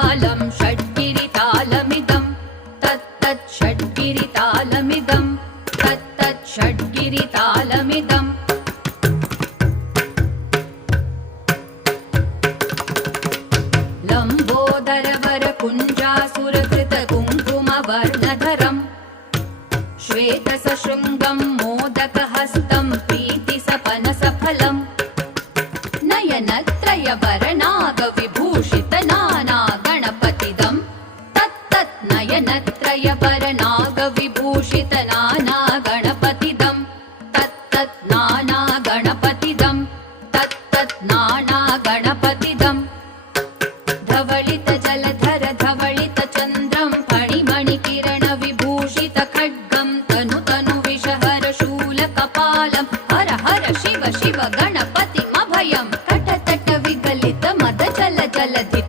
तालं षड्गिरितालमिदं तत्तत् षड्गिरितालमिदं तत्तत् षड्गिरितालमिदम् लम्बोदरवरकुञ्जासुरकृतकुङ्कुमवर्णधरं श्वेतसशृङ्गं मोदकहस्तं प्रीतिसपनसफलं नयनत्रयवरनागविभूषितनानागणपतिदं तत्तत् नयनत्रयवरनागविभूषितनानागणपतिदं तत्तत् नानागणपतिदं तत्तत् नानागणपतिदं धवलित